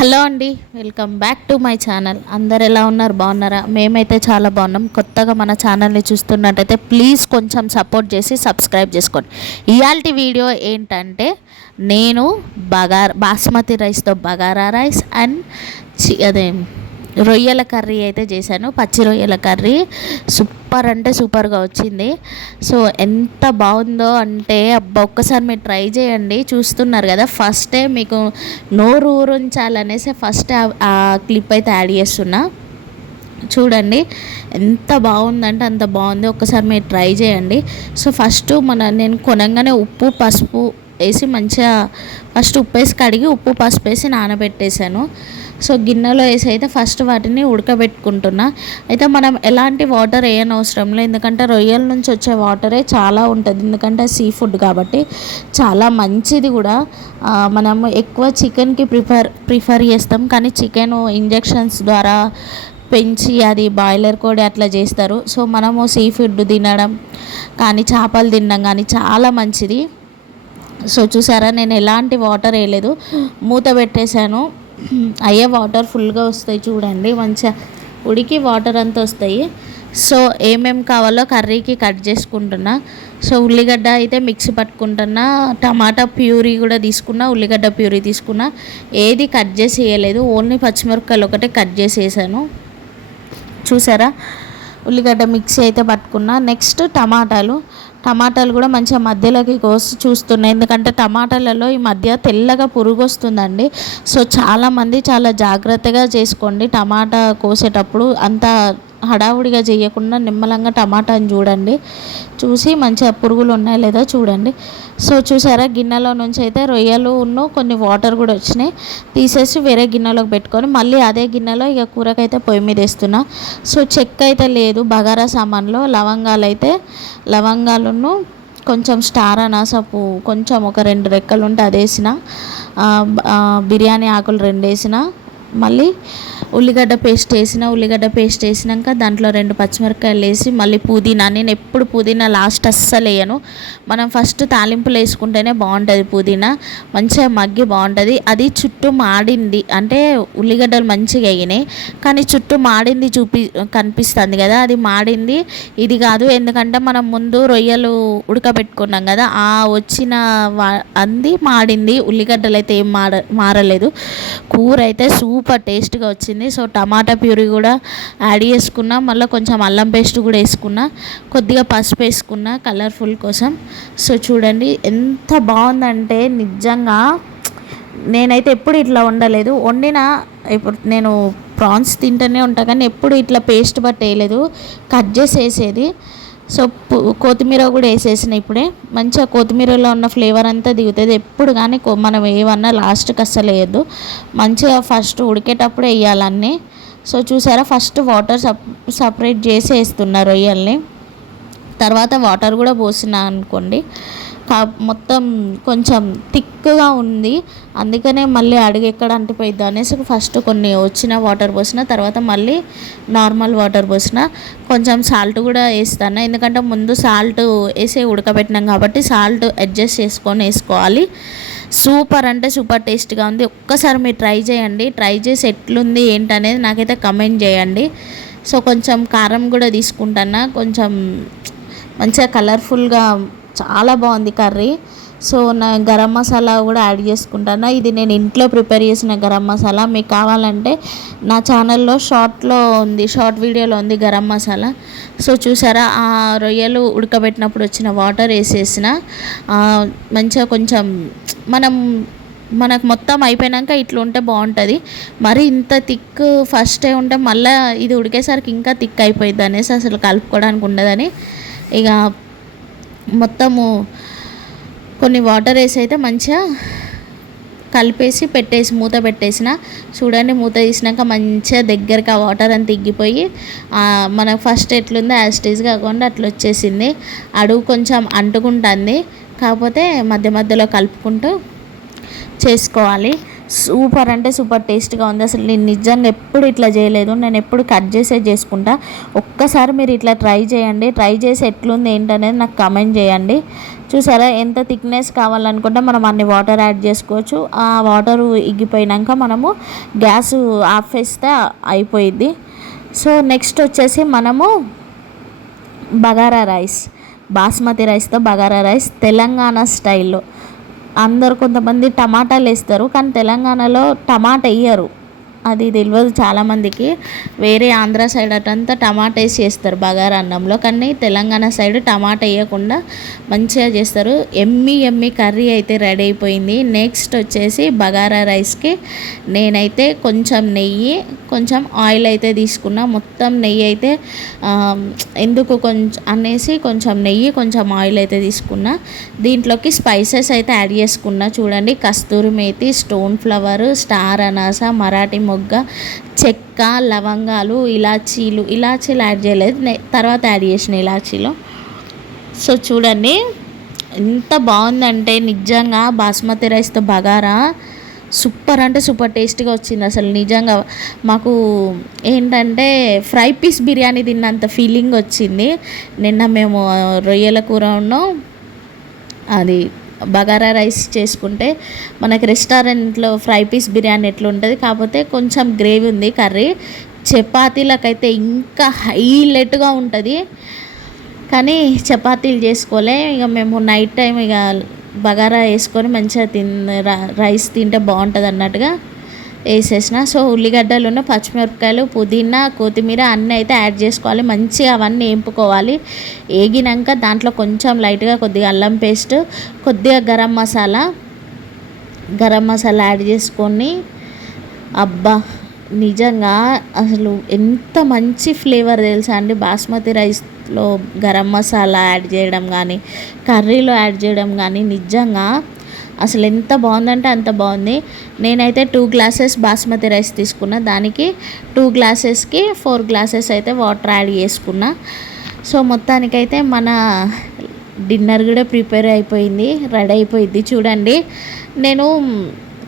Hello అండి welcome back to my channel. అందరు ఎలా ఉన్నారు? బాగున్నారా? మేమైతే చాలా బాగున్నాం. కొత్తగా మన ఛానల్ని చూస్తున్నట్టయితే ప్లీజ్ కొంచెం సపోర్ట్ చేసి సబ్స్క్రైబ్ చేసుకోండి. ఇవాళ వీడియో ఏంటంటే నేను బగార్ బాస్మతి రైస్తో బగారా రైస్ అండ్ అదే రొయ్యల కర్రీ అయితే చేశాను. పచ్చి రొయ్యల కర్రీ సూపర్ అంటే సూపర్గా వచ్చింది. సో ఎంత బాగుందో అంటే అబ్బా ఒక్కసారి మీరు ట్రై చేయండి. చూస్తున్నారు కదా ఫస్టే మీకు నోరు ఊరుంచాలనేసి ఫస్ట్ ఆ క్లిప్ అయితే యాడ్ చేస్తున్నా. చూడండి ఎంత బాగుందంటే అంత బాగుంది. ఒక్కసారి మీరు ట్రై చేయండి. సో ఫస్ట్ మన నేను కొనంగానే ఉప్పు పసుపు వేసి మంచిగా ఫస్ట్ ఉప్పు వేసి కడిగి ఉప్పు పసుపు వేసి నానబెట్టేశాను సో గిన్నెలో వేసి అయితే ఫస్ట్ వాటిని ఉడకబెట్టుకుంటున్నా. అయితే మనం ఎలాంటి వాటర్ వేయని అవసరం లేదు. ఎందుకంటే రొయ్యల నుంచి వచ్చే వాటరే చాలా ఉంటుంది. ఎందుకంటే సీ ఫుడ్ కాబట్టి చాలా మంచిది కూడా. మనము ఎక్కువ చికెన్కి ప్రిఫర్ ప్రిఫర్ చేస్తాం. కానీ చికెన్ ఇంజెక్షన్స్ ద్వారా పెంచి అది బాయిలర్ కోడి అట్లా చేస్తారు. సో మనము సీ ఫుడ్ తినడం కానీ చేపలు తినడం కానీ చాలా మంచిది. సో చూసారా నేను ఎలాంటి వాటర్ వేయలేదు. మూత పెట్టేశాను. అయ్యే వాటర్ ఫుల్గా వస్తాయి చూడండి మంచిగా ఉడికి వాటర్ అంతా వస్తాయి. సో ఏమేం కావాలో కర్రీకి కట్ చేసుకుంటున్నా. సో ఉల్లిగడ్డ అయితే మిక్సీ పట్టుకుంటున్నా. టమాటా ప్యూరీ కూడా తీసుకున్నా ఉల్లిగడ్డ ప్యూరీ తీసుకున్నా. ఏది కట్ చేసి వేయలేదు ఓన్లీ పచ్చిమిరపకాయలు ఒకటే కట్ చేసి వేసాను. చూసారా? ఉల్లిగడ్డ మిక్సీ అయితే పట్టుకున్నా. నెక్స్ట్ టమాటాలు. టమాటాలు కూడా మంచిగా మధ్యలోకి కోసి చూస్తున్నాయి. ఎందుకంటే టమాటాలలో ఈ మధ్య తెల్లగా పురుగు వస్తుందండి సో చాలామంది చాలా జాగ్రత్తగా చేసుకోండి. టమాటా కోసేటప్పుడు అంత హడావుడిగా చేయకుండా నిమ్మలంగా టమాటాని చూడండి. చూసి మంచిగా పురుగులు ఉన్నాయో లేదో చూడండి. సో చూసారా? గిన్నెలో నుంచి అయితే రొయ్యలు ఉన్న కొన్ని వాటర్ కూడా వచ్చినాయి. తీసేసి వేరే గిన్నెలోకి పెట్టుకొని మళ్ళీ అదే గిన్నెలో ఇక కూరకైతే పొయ్యి మీద వేస్తున్నా. సో చెక్క అయితే లేదు. బగారా సామాన్లో లవంగాలు అయితే లవంగాలును కొంచెం స్టార్ అనాసపు కొంచెం ఒక రెండు రెక్కలు ఉంటే అది వేసిన. బిర్యానీ ఆకులు రెండు వేసిన. మళ్ళీ ఉల్లిగడ్డ పేస్ట్ వేసిన ఉల్లిగడ్డ పేస్ట్ వేసినాక దాంట్లో రెండు పచ్చిమిరపకాయలు వేసి మళ్ళీ పుదీనా నేను ఎప్పుడు పుదీనా లాస్ట్ అస్సలు వేయను. మనం ఫస్ట్ తాలింపులు వేసుకుంటేనే బాగుంటుంది పుదీనా. మంచిగా మగ్గి బాగుంటుంది. అది చుట్టూ మాడింది అంటే ఉల్లిగడ్డలు మంచిగా అయినాయి కానీ చుట్టూ మాడింది చూపి కనిపిస్తుంది కదా అది మాడింది. ఇది కాదు ఎందుకంటే మనం ముందు రొయ్యలు ఉడకబెట్టుకున్నాం కదా ఆ వచ్చిన అంది మాడింది. ఉల్లిగడ్డలు అయితే ఏం మార మారలేదు. కూర అయితే సూపర్ టేస్ట్గా వచ్చింది. వచ్చింది సో టమాటా ప్యూరీ కూడా యాడ్ చేసుకున్నా. మళ్ళీ కొంచెం అల్లం పేస్ట్ కూడా వేసుకున్నా. కొద్దిగా పసుపు వేసుకున్నా కలర్ఫుల్ కోసం. సో చూడండి ఎంత బాగుందంటే నిజంగా నేనైతే ఎప్పుడు ఇట్లా వండలేదు. వండిన ఇప్పుడు నేను ప్రాన్స్ తింటూనే ఉంటా కానీ ఎప్పుడు ఇట్లా పేస్ట్ బట్ వేయలేదు కట్ చేసి వేసేది సో కొత్తిమీర కూడా వేసేసిన ఇప్పుడే. మంచిగా కొత్తిమీరలో ఉన్న ఫ్లేవర్ అంతా దిగుతుంది. ఎప్పుడు కానీ మనం ఏమన్నా లాస్ట్కి అస్సలు వేయద్దు. మంచిగా ఫస్ట్ ఉడికేటప్పుడే వేయాలన్నీ సో చూసారా ఫస్ట్ వాటర్ సప్ సపరేట్ చేసి వేస్తున్నారు రొయ్యల్ని. తర్వాత వాటర్ కూడా పోసిన అనుకోండి. కా మొత్తం కొంచెం థిక్గా ఉంది. అందుకనే మళ్ళీ అడుగు ఎక్కడ అంటిపోయిద్ది అనేసి ఫస్ట్ కొన్ని వచ్చిన వాటర్ పోసిన తర్వాత మళ్ళీ నార్మల్ వాటర్ పోసిన. కొంచెం సాల్ట్ కూడా వేస్తాను. ఎందుకంటే ముందు సాల్ట్ వేసి ఉడకబెట్టినాం కాబట్టి సాల్ట్ అడ్జస్ట్ చేసుకొని వేసుకోవాలి. సూపర్ అంటే సూపర్ టేస్ట్గా ఉంది. ఒక్కసారి మీరు ట్రై చేయండి. ట్రై చేసి ఎట్లుంది ఏంటనేది నాకైతే కమెంట్ చేయండి. సో కొంచెం కారం కూడా తీసుకుంటాను? కొంచెం మంచిగా కలర్ఫుల్గా చాలా బాగుంది కర్రీ. సో నా గరం మసాలా కూడా యాడ్ చేసుకుంటాను. ఇది నేను ఇంట్లో ప్రిపేర్ చేసిన గరం మసాలా. మీకు కావాలంటే నా ఛానల్లో షార్ట్లో ఉంది షార్ట్ వీడియోలో ఉంది గరం మసాలా. సో చూసారా ఆ రొయ్యలు ఉడకబెట్టినప్పుడు వచ్చిన వాటర్ వేసేసిన మంచిగా కొంచెం మనం మనకు మొత్తం అయిపోయినాక ఇట్లా ఉంటే బాగుంటుంది. మరి ఇంత థిక్ ఫస్ట్ ఉంటే మళ్ళీ ఇది ఉడికేసరికి ఇంకా థిక్ అయిపోయింది అనేసి అసలు కలుపుకోవడానికి ఉండదని ఇక మొత్తము కొన్ని వాటర్ వేసి అయితే మంచిగా కలిపేసి పెట్టేసి మూత పెట్టేసిన చూడండి మూత తీసినాక మంచిగా దగ్గరికి ఆ వాటర్ అని తిగ్గిపోయి మనకు ఫస్ట్ ఎట్లుందో యాస్టేజ్ కాకుండా అట్లా వచ్చేసింది. అడుగు కొంచెం అంటుకుంటుంది. కాకపోతే మధ్య మధ్యలో కలుపుకుంటూ చేసుకోవాలి. సూపర్ అంటే సూపర్ టేస్ట్గా ఉంది. అసలు నేను నిజంగా ఎప్పుడు ఇట్లా చేయలేదు. నేను ఎప్పుడు కట్ చేసే చేసుకుంటా. ఒక్కసారి మీరు ఇట్లా ట్రై చేయండి. ట్రై చేసి ఎట్లుంది ఏంటనేది నాకు కమెంట్ చేయండి. చూసారా ఎంత థిక్నెస్ కావాలనుకుంటే మనం అన్ని వాటర్ యాడ్ చేసుకోవచ్చు. ఆ వాటర్ ఇగ్గిపోయినాక మనము గ్యాస్ ఆఫ్ చేస్తే అయిపోయిద్ది. సో నెక్స్ట్ వచ్చేసి మనము బగారా రైస్. బాస్మతి రైస్తో బగారా రైస్ తెలంగాణ స్టైల్లో. అందరు కొంతమంది టమాటాలు వేస్తారు కానీ తెలంగాణలో టమాటా వేయరు. అది తెలియదు చాలామందికి. వేరే ఆంధ్ర సైడ్ అటంతా టమాటా వేసి చేస్తారు బగారా అన్నంలో. కానీ తెలంగాణ సైడ్ టమాటా వేయకుండా మంచిగా చేస్తారు. ఎమ్మి ఎమ్మి కర్రీ అయితే రెడీ అయిపోయింది. నెక్స్ట్ వచ్చేసి బగారా రైస్కి నేనైతే కొంచెం నెయ్యి కొంచెం ఆయిల్ అయితే తీసుకున్నా. మొత్తం నెయ్యి అయితే ఎందుకు కొంచెం అనేసి కొంచెం నెయ్యి కొంచెం ఆయిల్ అయితే తీసుకున్నా. దీంట్లోకి స్పైసెస్ అయితే యాడ్ చేసుకున్నా. చూడండి కస్తూరి మేతి స్టోన్ ఫ్లవర్ స్టార్ అనాస మరాఠీ మొగ్గ చెక్క లవంగాలు ఇలాచీలు ఇలాచీలు యాడ్ చేయలేదు. తర్వాత యాడ్ చేసిన ఇలాచీలు. సో చూడండి ఎంత బాగుందంటే నిజంగా బాస్మతి రైస్తో బగారా సూపర్ అంటే సూపర్ టేస్ట్గా వచ్చింది అసలు నిజంగా. మాకు ఏంటంటే ఫ్రై పీస్ బిర్యానీ తిన్నంత ఫీలింగ్ వచ్చింది. నిన్న మేము రొయ్యల కూర ఉన్నాం అది బగారా రైస్ చేసుకుంటే మనకి రెస్టారెంట్లో ఫ్రై పీస్ బిర్యానీ ఎట్లా ఉంటుంది కాకపోతే కొంచెం గ్రేవీ ఉంది కర్రీ చపాతీలకైతే ఇంకా హైలైట్గా ఉంటుంది. కానీ చపాతీలు చేసుకోలే ఇక మేము నైట్ టైం ఇక బగారా వేసుకొని మంచిగా తిన్ రైస్ తింటే బాగుంటుంది అన్నట్టుగా వేసేసిన. సో ఉల్లిగడ్డలు ఉన్న పచ్చిమిరపకాయలు పుదీనా కొత్తిమీర అన్నీ అయితే యాడ్ చేసుకోవాలి. మంచిగా అవన్నీ వేపుకోవాలి. వేగినాక దాంట్లో కొంచెం లైట్గా కొద్దిగా అల్లం పేస్ట్ కొద్దిగా గరం మసాలా గరం మసాలా యాడ్ చేసుకొని అబ్బా నిజంగా అసలు ఎంత మంచి ఫ్లేవర్ తెలుసా అండి. బాస్మతి రైస్లో గరం మసాలా యాడ్ చేయడం కానీ కర్రీలో యాడ్ చేయడం కానీ నిజంగా అసలు ఎంత బాగుందంటే అంత బాగుంది. నేనైతే టూ గ్లాసెస్ బాస్మతి రైస్ తీసుకున్నా. దానికి టూ గ్లాసెస్కి ఫోర్ గ్లాసెస్ అయితే వాటర్ యాడ్ చేసుకున్నా. సో మొత్తానికైతే మన డిన్నర్ కూడా ప్రిపేర్ అయిపోయింది రెడీ అయిపోయింది. చూడండి నేను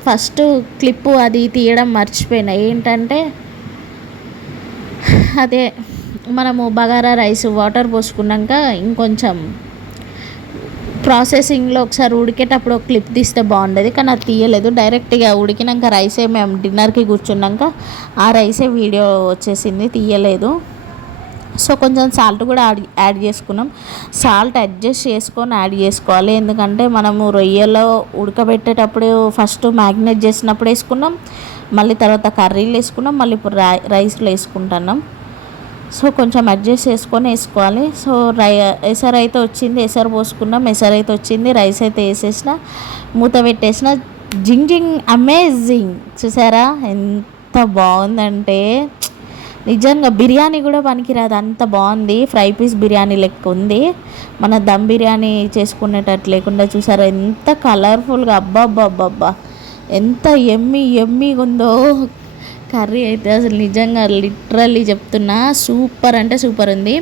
ఫస్ట్ క్లిప్పు అది తీయడం మర్చిపోయినా. ఏంటంటే అదే మనము బగారా రైస్ వాటర్ పోసుకున్నాక ఇంకొంచెం ప్రాసెసింగ్లో ఒకసారి ఉడికేటప్పుడు ఒక క్లిప్ తీస్తే బాగుండేది కానీ అది తీయలేదు. డైరెక్ట్గా ఉడికినాక రైసే మేము డిన్నర్కి కూర్చున్నాక ఆ రైసే వీడియో వచ్చేసింది తీయలేదు. సో కొంచెం సాల్ట్ కూడా యాడ్ యాడ్ చేసుకున్నాం. సాల్ట్ అడ్జస్ట్ చేసుకొని యాడ్ చేసుకోవాలి. ఎందుకంటే మనము రొయ్యలో ఉడకబెట్టేటప్పుడు ఫస్ట్ మ్యాగ్నేట్ చేసినప్పుడు వేసుకున్నాం మళ్ళీ తర్వాత కర్రీలు వేసుకున్నాం మళ్ళీ ఇప్పుడు రై రైస్లో వేసుకుంటున్నాం. సో కొంచెం అడ్జస్ట్ చేసుకొని వేసుకోవాలి. సో రై ఎసరు అయితే వచ్చింది ఎసరు పోసుకున్నాం ఎసరు అయితే వచ్చింది రైస్ అయితే వేసేసిన మూత పెట్టేసిన. జింగ్ జింగ్ అమేజింగ్. చూసారా? ఎంత బాగుందంటే నిజంగా బిర్యానీ కూడా పనికిరాదు. అంత బాగుంది. ఫ్రై పీస్ బిర్యానీ లెక్క ఉంది. మన దమ్ బిర్యానీ చేసుకునేటట్టు లేకుండా చూసారా? ఎంత కలర్ఫుల్గా. అబ్బా అబ్బా అబ్బా అబ్బా ఎంత ఎమ్మి ఎమ్మిగా ఉందో కర్రీ అయితే అసలు నిజంగా లిటరల్లీ చెప్తున్నా. సూపర్ అంటే సూపర్ ఉంది.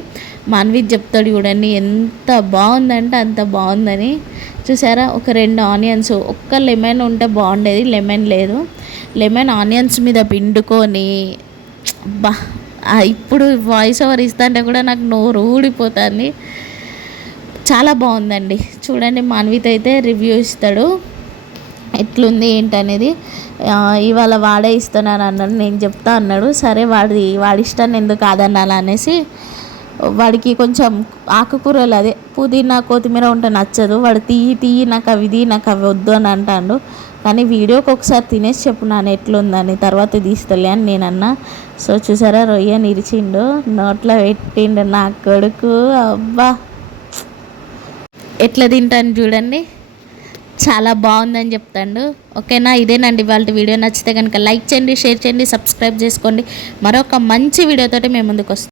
మాన్విత్ చెప్తాడు చూడండి ఎంత బాగుందంటే అంత బాగుందని. చూసారా? ఒక రెండు ఆనియన్స్ ఒక్క లెమన్ ఉంటే బాగుండేది లెమన్ లేదు. లెమన్ ఆనియన్స్ మీద పిండుకొని బా ఇప్పుడు వాయిస్ ఓవర్ ఇస్తుంటే కూడా నాకు నోరు ఊడిపోతుంది. చాలా బాగుందండి. చూడండి మాన్విత్ అయితే రివ్యూ ఇస్తాడు. ఎట్లుంది ఏంటనేది ఇవాళ వాడే ఇస్తున్నాను అన్నాడు నేను చెప్తా అన్నాడు సరే వాడి వాడి ఇష్టాన్ని ఎందుకు కాదన్నాను అనేసి వాడికి కొంచెం ఆకుకూరలు అదే పుదీనా కొత్తిమీర ఉంటే నచ్చదు వాడు తీయి తీయి నాకు అవి తీయి నాకు అవి వద్దు అని అంటాడు. కానీ వీడియోకి ఒకసారి తినేసి చెప్పు నాన్న ఎట్లుందని తర్వాత తీస్తలే అని నేను అన్నా సో చూసారా రొయ్య నిరిచిండు నోట్లో పెట్టిండు నా కొడుకు అబ్బా. ఎట్లా తింటాను చూడండి. చాలా బాగుందని చెప్తాడు. ఓకేనా? ఇదేనండి వాళ్ళ వీడియో. నచ్చితే కనుక లైక్ చేయండి షేర్ చేయండి సబ్స్క్రైబ్ చేసుకోండి. మరొక మంచి వీడియోతోటి మేము ముందుకు వస్తాం